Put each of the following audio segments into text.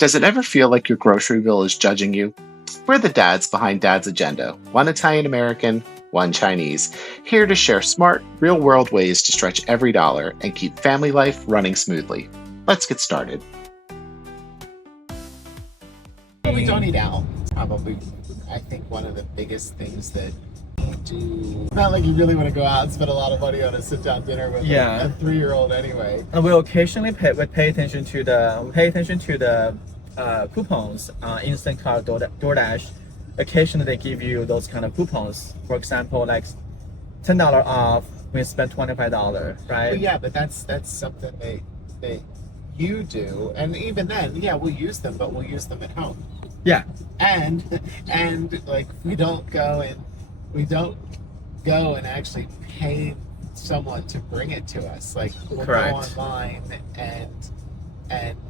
Does it ever feel like your grocery bill is judging you? We're the dads behind Dad's Agenda, one Italian American, one Chinese, here to share smart, real world ways to stretch every dollar and keep family life running smoothly. Let's get started. We don't eat out. Probably, I think one of the biggest things that we do. It's not like you really want to go out and spend a lot of money on a sit-down dinner with a 3-year-old anyway. And we occasionally pay attention to the coupons, Instant Card, DoorDash. Occasionally they give you those kind of coupons. For example, like $10 off when you spend $25, right? Well, yeah, but that's something that you do, and even then, yeah, we'll use them, but we'll use them at home. Yeah. And like we don't go and actually pay someone to bring it to us. Like we'll Correct. Go online and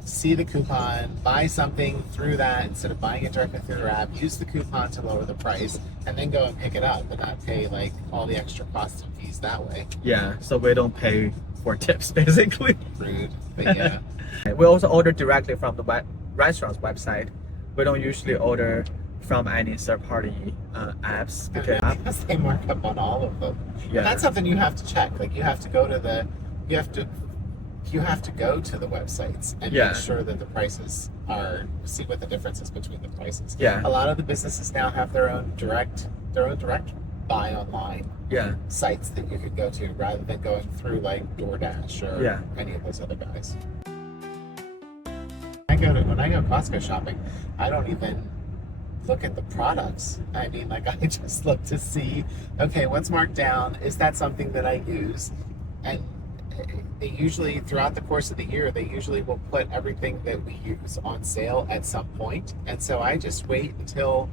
see the coupon, buy something through that instead of buying it directly through their app, use the coupon to lower the price, and then go and pick it up and not pay like all the extra costs and fees that way. Yeah, so we don't pay for tips basically. Rude, but yeah. We also order directly from the restaurant's website. We don't usually order from any third-party apps because they mark up on all of them. Yeah. But that's something you have to check. Like you have to go to the websites and make sure that the prices see what the difference is between the prices. Yeah. A lot of the businesses now have their own direct buy online sites that you could go to rather than going through like DoorDash or any of those other guys. When I go Costco shopping, I don't even look at the products. I mean, like I just look to see, okay, what's marked down? Is that something that I use? And they usually, throughout the course of the year, they usually will put everything that we use on sale at some point. And so I just wait until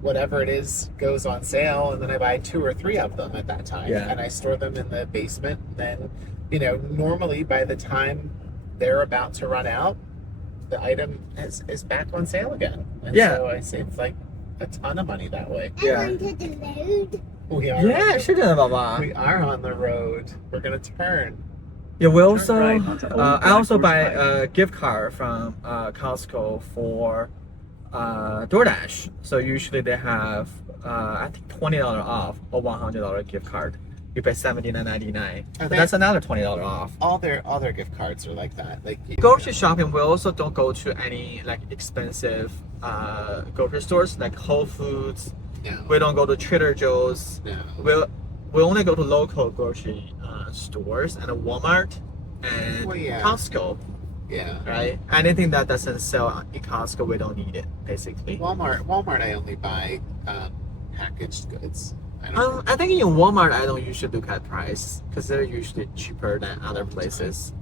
whatever it is goes on sale, and then I buy 2 or 3 of them at that time. Yeah. And I store them in the basement. And then, normally by the time they're about to run out, the item is back on sale again. And so I save like a ton of money that way. Yeah. We are. We are on the road. We're gonna turn. Yeah, we also right. I also buy a gift card from Costco for DoorDash. So usually they have I think $20 off or $100 gift card. You pay $79.99. But that's another $20 off. All their gift cards are like that. Like grocery shopping, we also don't go to any like expensive grocery stores like Whole Foods. No. We don't go to Trader Joe's. No. We only go to local grocery stores and Walmart and Costco. Yeah. Right. Anything that doesn't sell in Costco, we don't need it. Basically. Walmart, I only buy packaged goods. I think in Walmart, I don't usually look at price because they're usually cheaper than other places.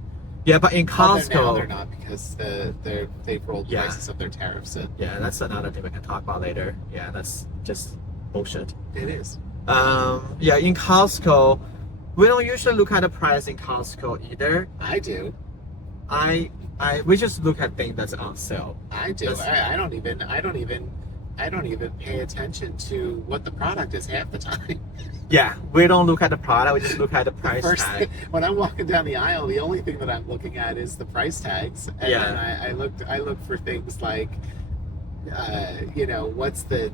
Yeah, but in Costco, they're not because they've rolled prices of their tariffs in. Yeah, that's another thing we can talk about later. Yeah, that's just bullshit. It is. In Costco, we don't usually look at the price in Costco either. I do. We just look at things that's on sale. I do. I don't even pay attention to what the product is half the time. Yeah, we don't look at the product, we just look at the price tag. When I'm walking down the aisle, the only thing that I'm looking at is the price tags. And then I look for things like, what's the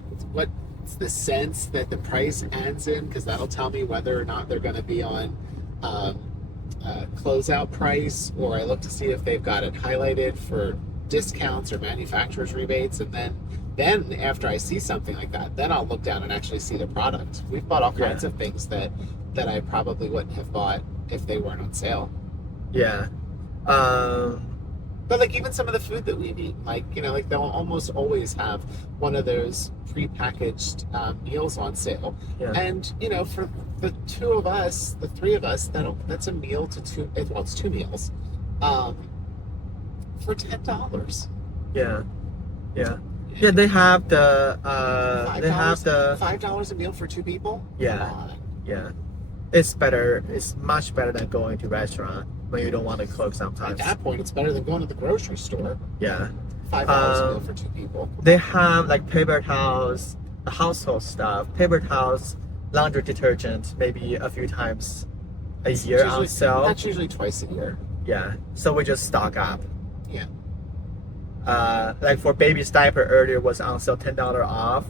cents that the price ends in, because that'll tell me whether or not they're going to be on closeout price, or I look to see if they've got it highlighted for discounts or manufacturer's rebates, and then after I see something like that, then I'll look down and actually see the product. We've bought all kinds of things that I probably wouldn't have bought if they weren't on sale. Yeah. But like even some of the food that we eat, like they'll almost always have one of those prepackaged meals on sale. Yeah. And for the 3 of us, that's a meal to 2. Well, it's 2 meals, for $10. Yeah. Yeah, they have the $5 a meal for 2 people. Yeah. It's better. It's much better than going to restaurant when you don't want to cook sometimes. At that point, it's better than going to the grocery store. Yeah. $5 a meal for 2 people. They have like paper towels, household stuff, paper towels, laundry detergent, maybe a few times a year on sale. That's usually twice a year. Yeah. So we just stock up. Yeah. Like for baby's diaper earlier was on sale $10 off.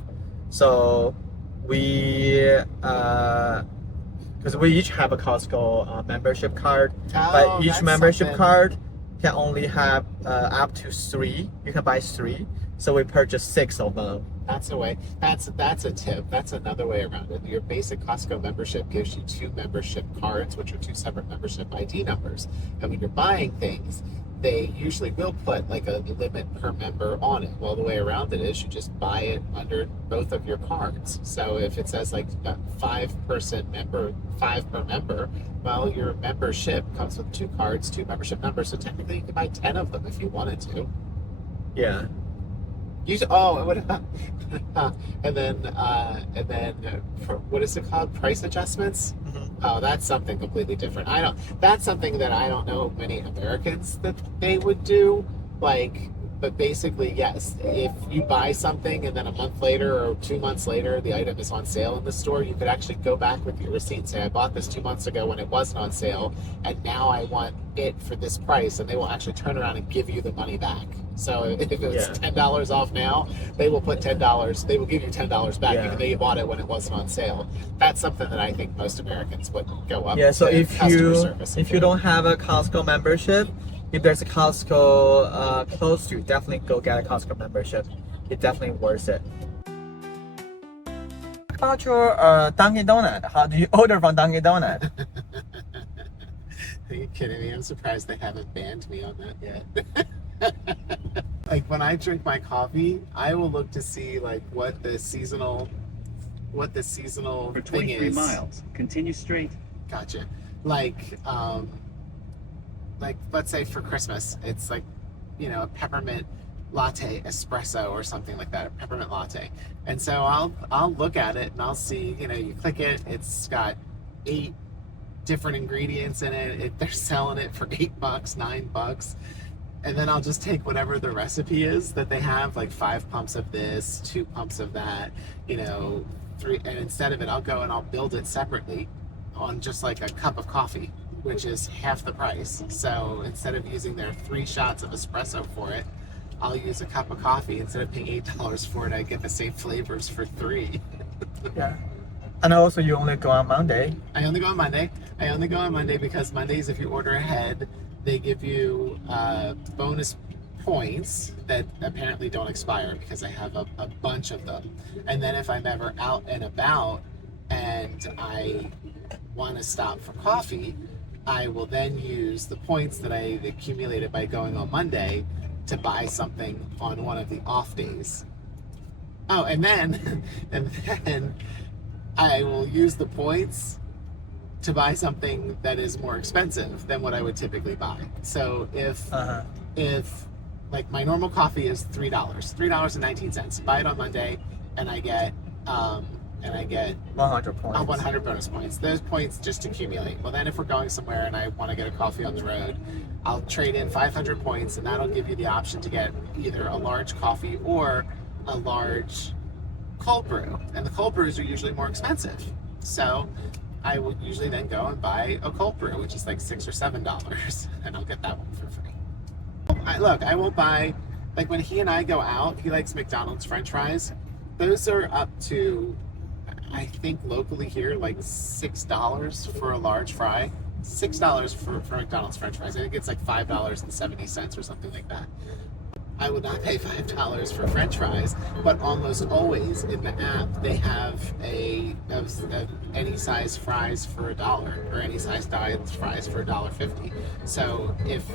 So we because we each have a Costco membership card, but each that's membership something. card can only have up to 3. You can buy 3, so we purchased 6 of them. That's a way. That's a tip. That's another way around it. Your basic Costco membership gives you 2 membership cards, which are 2 separate membership ID numbers. And when you're buying things, they usually will put like a limit per member on it. Well, the way around it is you just buy it under both of your cards. So if it says like 5-person member, 5 per member, well, your membership comes with 2 cards, 2 membership numbers. So technically, you can buy 10 of them if you wanted to. Yeah. Oh, it would, and then what is it called? Price adjustments. Mm-hmm. Oh, that's something completely different. That's something that I don't know many Americans that they would do. Like, but basically, yes, if you buy something and then a month later or 2 months later, the item is on sale in the store, you could actually go back with your receipt and say, I bought this 2 months ago when it wasn't on sale, and now I want it for this price, and they will actually turn around and give you the money back. So if it's $10 off now, they will put $10. They will give you $10 back, even though you bought it when it wasn't on sale. That's something that I think most Americans would go up. Yeah. So if you don't have a Costco membership, if there's a Costco close to you, definitely go get a Costco membership. It's definitely worth it. About your Dunkin' Donut, how do you order from Dunkin' Donut? Are you kidding me? I'm surprised they haven't banned me on that yet. Like when I drink my coffee, I will look to see like what the seasonal For thing 23 is. miles, continue straight. Gotcha. Like let's say for Christmas, it's like, you know, a peppermint latte espresso or something like that, a peppermint latte. And so I'll look at it and I'll see, you know, you click it, it's got 8 different ingredients in it. They're selling it for $8, $9. And then I'll just take whatever the recipe is that they have, like 5 pumps of this, 2 pumps of that, you know, 3. And instead of it, I'll go and I'll build it separately on just like a cup of coffee, which is half the price. So instead of using their 3 shots of espresso for it, I'll use a cup of coffee. Instead of paying $8 for it, I get the same flavors for 3. Yeah. And also, you only go on Monday. I only go on Monday because Mondays, if you order ahead, they give you bonus points that apparently don't expire because I have a bunch of them. And then if I'm ever out and about and I want to stop for coffee, I will then use the points that I accumulated by going on Monday to buy something on one of the off days. Oh, and then I will use the points to buy something that is more expensive than what I would typically buy. So if like my normal coffee is $3, $3.19, buy it on Monday, and I get 100 points. 100 bonus points. Those points just accumulate. Well, then if we're going somewhere and I want to get a coffee on the road, I'll trade in 500 points, and that'll give you the option to get either a large coffee or a large cold brew. And the cold brews are usually more expensive. So I would usually then go and buy a cold brew, which is like $6 or $7, and I'll get that one for free. I won't buy, like when he and I go out, he likes McDonald's French fries. Those are up to, I think locally here, like $6 for a large fry. $6 for McDonald's French fries. I think it's like $5.70 or something like that. I would not pay $5 for French fries, but almost always in the app they have any size fries for $1 or any size diet fries for $1.50. So if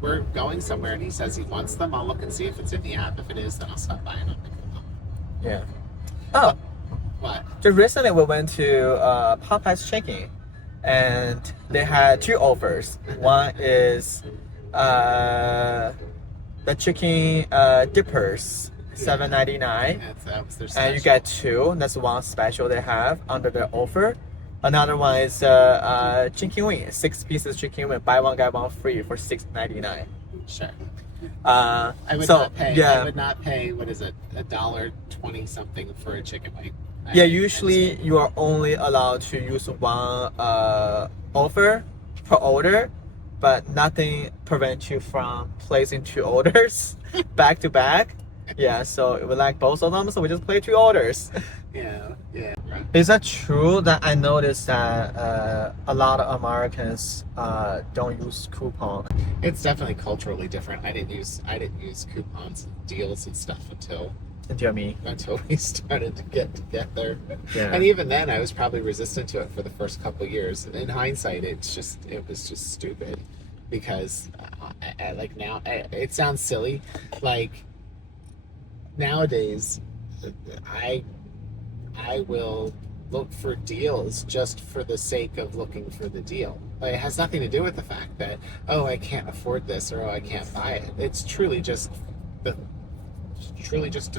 we're going somewhere and he says he wants them, I'll look and see if it's in the app. If it is, then I'll stop buying them. Yeah. Oh, What? just recently we went to Popeye's Chicken, and they had 2 offers. One is the chicken dippers, $7.99, That was their and you special. get 2. That's one special they have under their offer. Another one is chicken wing, 6 pieces chicken wing, buy one get one free for $6.99. Sure. I I would not pay. I would not pay. What is it? $1.20 something for a chicken wing. Yeah, usually you are only allowed to use one offer per order, but nothing prevents you from placing 2 orders. back to back. Yeah, so we like both of them, so we just play 2 orders. Yeah, yeah. Is that true that I noticed that a lot of Americans don't use coupon? It's definitely culturally different. I didn't use coupons and deals and stuff until Me. we started to get together. Yeah. And even then, I was probably resistant to it for the first couple of years. In hindsight, it was just stupid, because like now, it sounds silly. Like nowadays, I will look for deals just for the sake of looking for the deal. Like, it has nothing to do with the fact that, oh, I can't afford this, or oh, I can't buy it. It's truly just to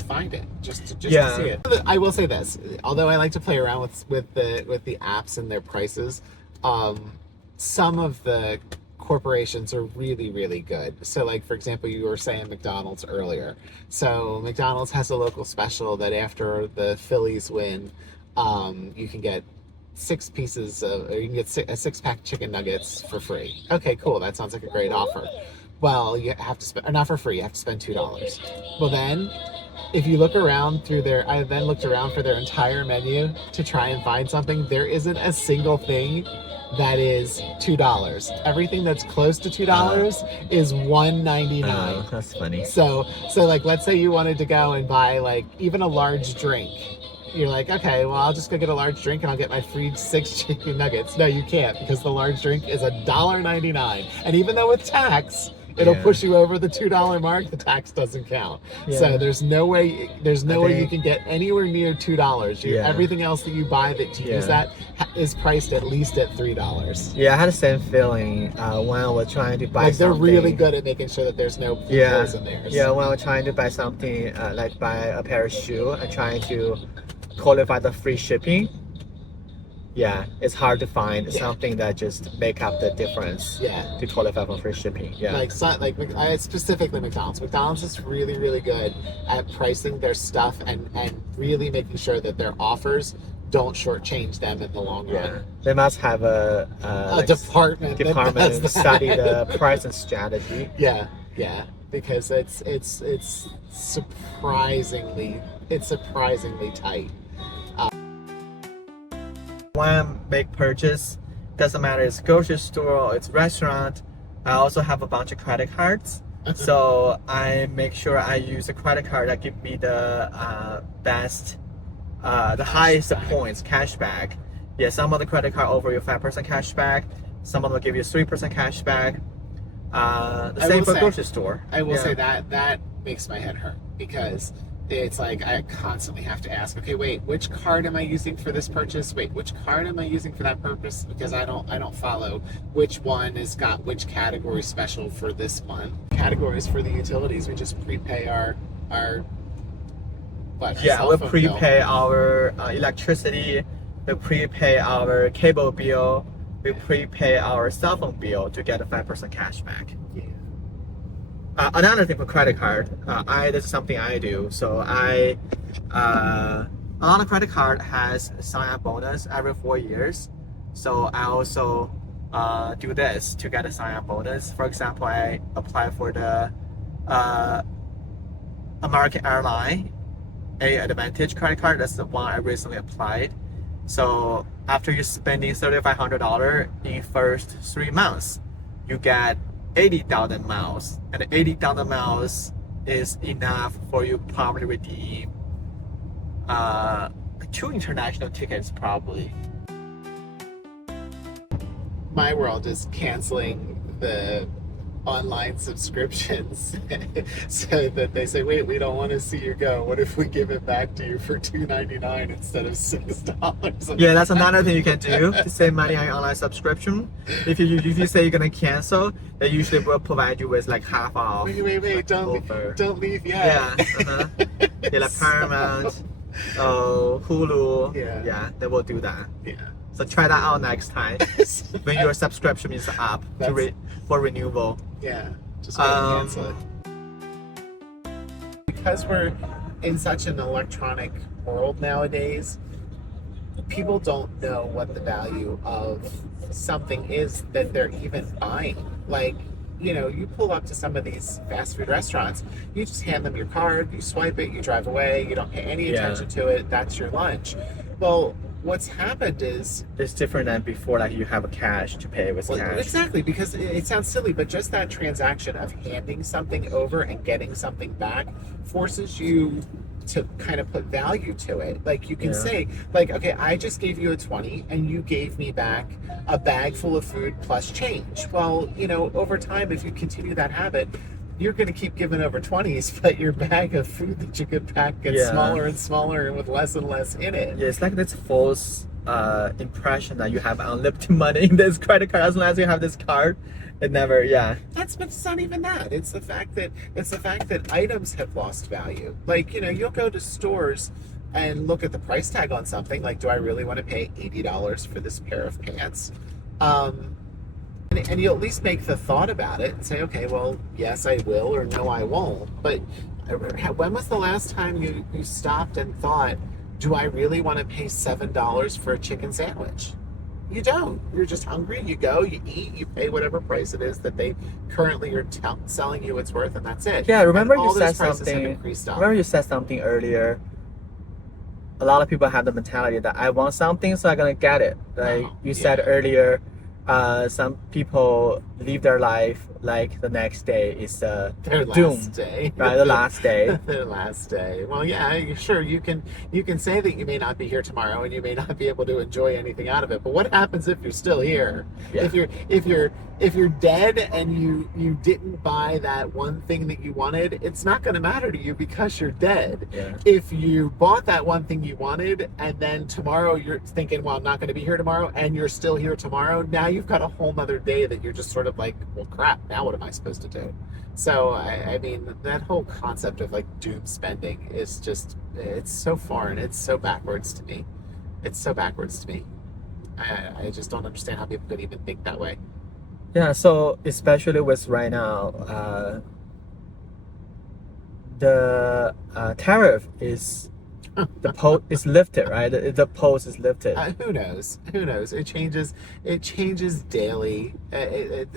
find it, just to see it. I will say this: although I like to play around with the apps and their prices, some of the corporations are really, really good. So, like, for example, you were saying McDonald's earlier. So McDonald's has a local special that after the Phillies win, you can get 6 pieces of, or you can get a 6-pack chicken nuggets for free. Okay, cool. That sounds like a great offer. Well, you have to spend, or not for free, you have to spend $2. Well, then, if you look around I then looked around for their entire menu to try and find something. There isn't a single thing that is $2. Everything that's close to $2 is $1.99. That's funny. So like, let's say you wanted to go and buy like even a large drink. You're like, okay, well, I'll just go get a large drink and I'll get my free 6 chicken nuggets. No, you can't, because the large drink is $1.99. And even though with tax, it'll push you over the $2 mark, the tax doesn't count. Yeah. So there's no way you can get anywhere near $2. Everything else that you buy that you use that is priced at least at $3. Yeah, I had the same feeling when I was trying to buy Like, they're something. really good at making sure that there's no holes in there. Yeah, when I was trying to buy something, like buy a pair of shoes and trying to qualify the free shipping. Yeah, it's hard to find something that just make up the difference to qualify for free shipping. Yeah. Like specifically McDonald's. McDonald's is really, really good at pricing their stuff and really making sure that their offers don't shortchange them in the long run. They must have a department to study the pricing strategy. Yeah, because it's surprisingly tight. When I make purchase, doesn't matter it's grocery store or it's restaurant, I also have a bunch of credit cards. So I make sure I use a credit card that give me the best, the highest points cashback. Yeah, some of the credit card offer you 5% cashback. Some of them give you 3% cashback. The same for grocery store. I will say that makes my head hurt, because it's like I constantly have to ask, okay, wait, which card am I using for this purchase? Wait, which card am I using for that purpose? Because I don't follow which one has got which category special for this month. Categories for the utilities, we just prepay our we prepay our electricity, we prepay our cable bill, we prepay our cell phone bill to get a 5% cashback. Yeah. Another thing for credit card, this is something I do. So a lot of credit card has a sign-up bonus every 4 years. So I also do this to get a sign-up bonus. For example, I apply for the American Airline Advantage credit card. That's the one I recently applied. So after you're spending $3,500 in first 3 months, you get 80,000 miles, and 80,000 miles is enough for you probably redeem 2 international tickets probably. My world is canceling the online subscriptions so that they say, wait, we don't want to see you go. What if we give it back to you for $2.99 instead of $6? Yeah, that's another thing you can do to save money on your online subscription. If you say you're gonna cancel, they usually will provide you with like half off. Wait, don't leave yet. Yeah, yeah, like Paramount, Hulu. Yeah, they will do that. Yeah. So try that out next time when your subscription is up for renewal. Yeah, just cancel it. Because we're in such an electronic world nowadays, people don't know what the value of something is that they're even buying. Like, you pull up to some of these fast food restaurants, you just hand them your card, you swipe it, you drive away, you don't pay any Yeah. attention to it, that's your lunch. Well, what's happened is It's different than before, like you have a cash to pay with well, cash. exactly, because it sounds silly, but just that transaction of handing something over and getting something back forces you to kind of put value to it. Like you can Yeah. say, like, okay, I just gave you a 20 and you gave me back a bag full of food plus change. Well, over time, if you continue that habit, you're going to keep giving over 20s, but your bag of food that you could pack gets Yeah. smaller and smaller and with less and less in it. Yeah, it's like this false impression that you have unlimited money in this credit card. As long as you have this card, it never, yeah. But it's not even that. It's the fact that items have lost value. Like, you'll go to stores and look at the price tag on something. Like, do I really want to pay $80 for this pair of pants? And you'll at least make the thought about it and say, okay, well, yes, I will, or no, I won't. But when was the last time you stopped and thought, do I really want to pay $7 for a chicken sandwich? You don't. You're just hungry. You go, you eat, you pay whatever price it is that they currently are selling you it's worth, and that's it. Yeah, remember And you all said those prices have something. increased up. Remember you said something earlier. A lot of people have the mentality that I want something, so I'm gonna get it. Like you said earlier, some people live their life like the next day is Their doom, last day. right? The last day. Their last day. Well, yeah, sure. You can say that you may not be here tomorrow and you may not be able to enjoy anything out of it. But what happens if you're still here? Yeah. If you're dead and you didn't buy that one thing that you wanted, it's not going to matter to you because you're dead. Yeah. If you bought that one thing you wanted and then tomorrow you're thinking, well, I'm not going to be here tomorrow, and you're still here tomorrow, now you've got a whole nother day that you're just sort of like, well, crap, now what am I supposed to do? So, I mean, that whole concept of like doom spending is just, it's so foreign. It's so backwards to me. It's so backwards to me. I just don't understand how people could even think that way. Yeah, so especially with right now, the tariff is the post is lifted, right? The post is lifted. Who knows? Who knows? It changes. It changes daily.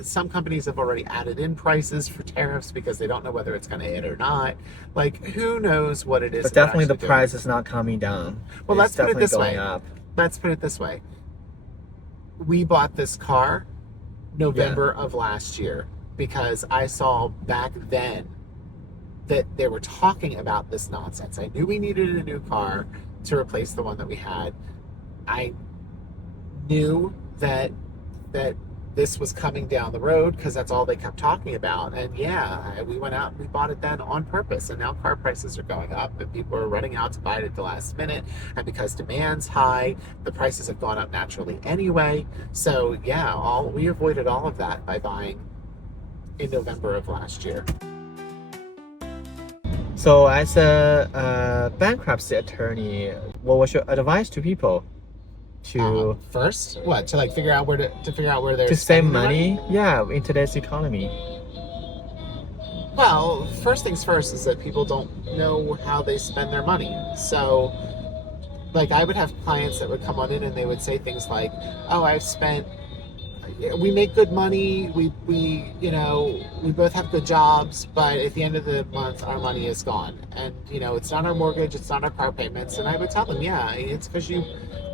Some companies have already added in prices for tariffs because they don't know whether it's going to hit or not. Like, who knows what it is? But they're definitely the actually price doing. is not coming down. Well, let's It's put it definitely this going way. up. Let's put it this way. We bought this car November of last year because I saw back then that they were talking about this nonsense. I knew we needed a new car to replace the one that we had. I knew that this was coming down the road because that's all they kept talking about. And yeah, we went out and we bought it then on purpose. And now car prices are going up and people are running out to buy it at the last minute. And because demand's high, the prices have gone up naturally anyway. So yeah, we avoided all of that by buying in November of last year. So, as a bankruptcy attorney, what was your advice to people to First, what, to like figure out where they're save spending their money? Yeah, in today's economy. Well, first things first is that people don't know how they spend their money. So, like, I would have clients that would come on in and they would say things like, "Oh, we make good money. We both have good jobs, but at the end of the month, our money is gone. And it's not our mortgage, it's not our car payments." And I would tell them, yeah, it's because you.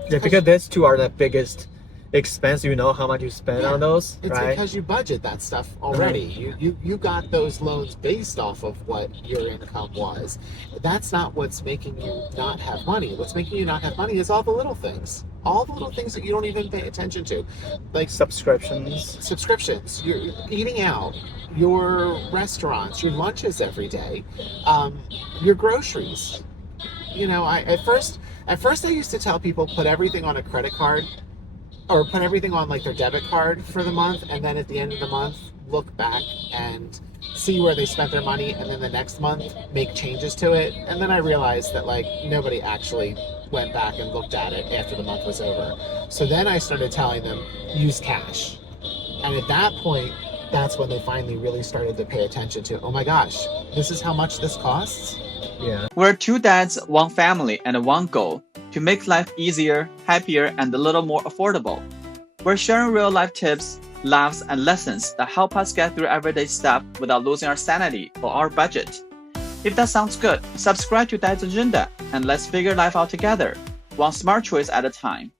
Yeah, because these two are the biggest expense. You know how much you spend on those, It's right? because you budget that stuff already. You got those loans based off of what your income was. That's not what's making you not have money. What's making you not have money is all the little things. All the little things that you don't even pay attention to. Like subscriptions, you're eating out, your restaurants, your lunches every day, your groceries. At first I used to tell people put everything on a credit card or put everything on like their debit card for the month, and then at the end of the month look back and see where they spent their money, and then the next month make changes to it. And then I realized that like nobody actually went back and looked at it after the month was over. So then I started telling them use cash. And at that point, that's when they finally really started to pay attention to, oh my gosh, this is how much this costs? Yeah. We're two dads, one family, and one goal: to make life easier, happier, and a little more affordable. We're sharing real life tips, laughs, and lessons that help us get through everyday stuff without losing our sanity or our budget. If that sounds good, subscribe to Dad's Agenda and let's figure life out together, one smart choice at a time.